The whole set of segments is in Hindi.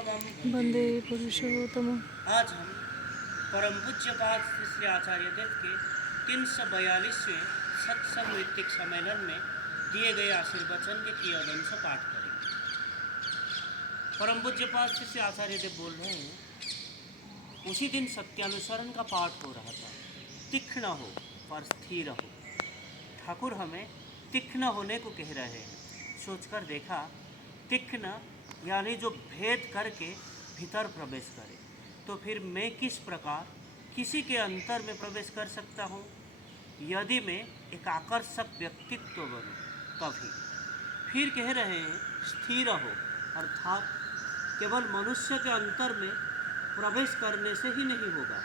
पुरुषोत्तमम् वंदे पुरुषोत्तम। आज हम परम पूज्यपाद श्री आचार्य देव के 342वें सत्संग ऋत्विक सम्मेलन में दिए गए आशीर्वचन के कियदंश पाठ करेंगे। परम पूज्यपाद श्री आचार्य देव बोल रहे हैं, उसी दिन सत्यानुसरण का पाठ हो रहा था। तीक्ष्ण हो पर स्थिर हो। ठाकुर हमें तीक्ष्ण होने को कह रहे हैं। सोचकर देखा, तीक्ष्ण यानी जो भेद करके भीतर प्रवेश करे, तो फिर मैं किस प्रकार किसी के अंतर में प्रवेश कर सकता हूँ? यदि मैं एक आकर्षक व्यक्तित्व बनूँ तभी। फिर कह रहे हैं स्थिर हो, अर्थात केवल मनुष्य के अंतर में प्रवेश करने से ही नहीं होगा,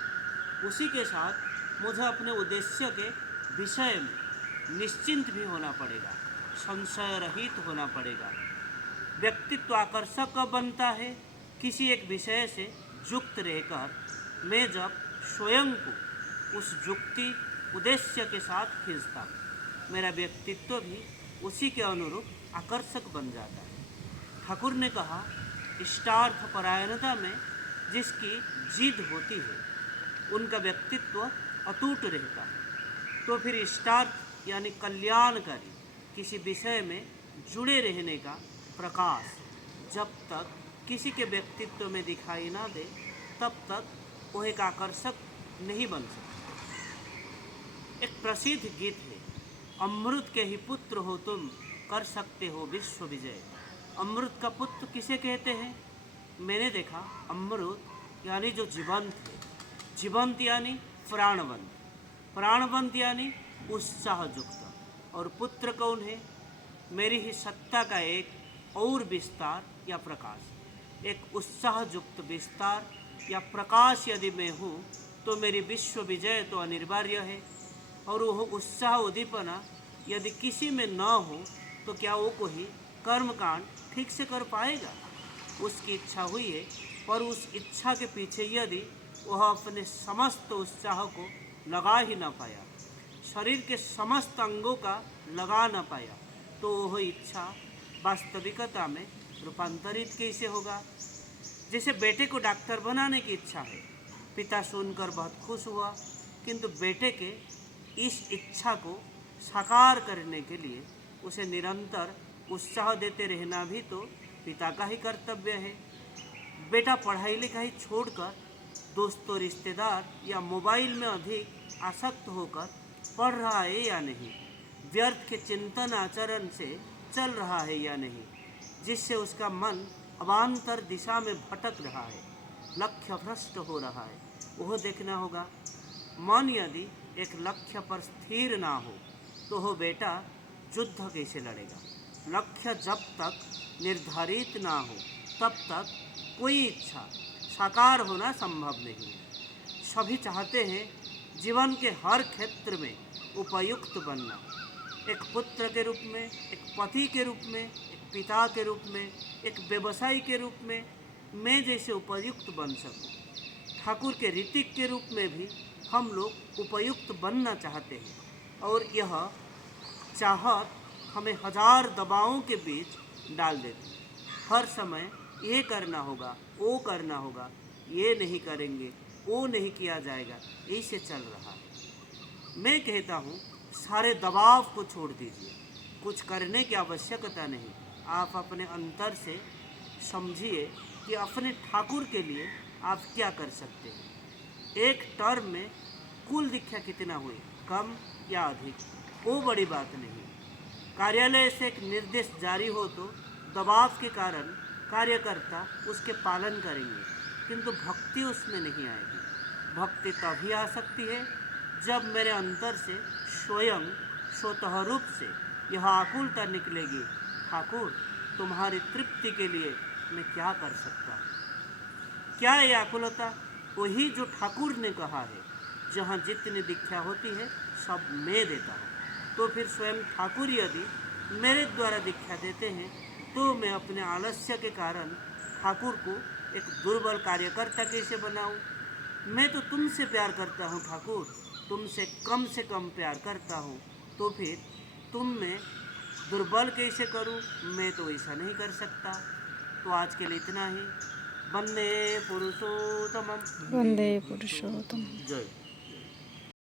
उसी के साथ मुझे अपने उद्देश्य के विषय में निश्चिंत भी होना पड़ेगा, संशय रहित होना पड़ेगा। व्यक्तित्व आकर्षक कब बनता है? किसी एक विषय से युक्त रहकर मैं जब स्वयं को उस युक्ति उद्देश्य के साथ खींचता हूँ, मेरा व्यक्तित्व भी उसी के अनुरूप आकर्षक बन जाता है। ठाकुर ने कहा, इष्टार्थ परायणता में जिसकी जिद होती है उनका व्यक्तित्व अटूट रहता है। तो फिर इष्टार्थ यानी कल्याणकारी किसी विषय में जुड़े रहने का प्रकाश जब तक किसी के व्यक्तित्व में दिखाई ना दे, तब तक वह एक आकर्षक नहीं बन सकता। एक प्रसिद्ध गीत है, अमृत के ही पुत्र हो तुम, कर सकते हो विश्व विजय। अमृत का पुत्र किसे कहते हैं? मैंने देखा, अमृत यानी जो जीवंत है, जीवंत यानी प्राणवंत, प्राणवंत यानी उत्साहयुक्त। और पुत्र कौन है? मेरी ही सत्ता का एक और विस्तार या प्रकाश। एक उत्साहयुक्त विस्तार या प्रकाश यदि मैं हूँ तो मेरी विश्व विजय तो अनिवार्य है। और वह उत्साह उद्दीपना यदि किसी में न हो तो क्या वो कोई कर्मकांड ठीक से कर पाएगा? उसकी इच्छा हुई है, पर उस इच्छा के पीछे यदि वह अपने समस्त उत्साह को लगा ही न पाया, शरीर के समस्त अंगों का लगा न पाया, तो वह इच्छा वास्तविकता में रूपांतरित कैसे होगा? जैसे बेटे को डॉक्टर बनाने की इच्छा है, पिता सुनकर बहुत खुश हुआ, किंतु बेटे के इस इच्छा को साकार करने के लिए उसे निरंतर उत्साह देते रहना भी तो पिता का ही कर्तव्य है। बेटा पढ़ाई लिखाई छोड़कर दोस्तों, रिश्तेदार या मोबाइल में अधिक आसक्त होकर पढ़ रहा है या नहीं, व्यर्थ के चिंतन आचरण से चल रहा है या नहीं, जिससे उसका मन अवान्तर दिशा में भटक रहा है, लक्ष्य भ्रष्ट हो रहा है, वह देखना होगा। मन यदि एक लक्ष्य पर स्थिर ना हो तो वह बेटा युद्ध कैसे लड़ेगा? लक्ष्य जब तक निर्धारित ना हो तब तक कोई इच्छा साकार होना संभव नहीं है। सभी चाहते हैं जीवन के हर क्षेत्र में उपयुक्त बनना, एक पुत्र के रूप में, एक पति के रूप में, एक पिता के रूप में, एक व्यवसायी के रूप में मैं जैसे उपयुक्त बन सकूं। ठाकुर के ऋतिक के रूप में भी हम लोग उपयुक्त बनना चाहते हैं, और यह चाहत हमें हजार दबावों के बीच डाल देती है। हर समय ये करना होगा, वो करना होगा, ये नहीं करेंगे, वो नहीं किया जाएगा, ऐसे चल रहा है। मैं कहता हूँ, सारे दबाव को छोड़ दीजिए, कुछ करने की आवश्यकता नहीं। आप अपने अंतर से समझिए कि अपने ठाकुर के लिए आप क्या कर सकते हैं। एक टर्म में कुल दीक्षा कितना हुई, कम या अधिक, वो बड़ी बात नहीं। कार्यालय से एक निर्देश जारी हो तो दबाव के कारण कार्यकर्ता उसके पालन करेंगे, किंतु भक्ति उसमें नहीं आएगी। भक्ति तभी आ सकती है जब मेरे अंतर से स्वयं स्वतः रूप से यह आकुलता निकलेगी, ठाकुर तुम्हारी तृप्ति के लिए मैं क्या कर सकता हूँ। क्या ये आकुलता? वही जो ठाकुर ने कहा है, जहाँ जितनी दीक्षा होती है सब मैं देता हूँ। तो फिर स्वयं ठाकुर यदि मेरे द्वारा दीक्षा देते हैं तो मैं अपने आलस्य के कारण ठाकुर को एक दुर्बल कार्यकर्ता कैसे बनाऊँ? मैं तो तुमसे प्यार करता हूँ ठाकुर, तुमसे से कम प्यार करता हूँ, तो फिर तुम में दुर्बल कैसे करूँ? मैं तो ऐसा नहीं कर सकता। तो आज के लिए इतना ही। वंदे पुरुषोत्तमम। वंदे पुरुषोत्तम। जय।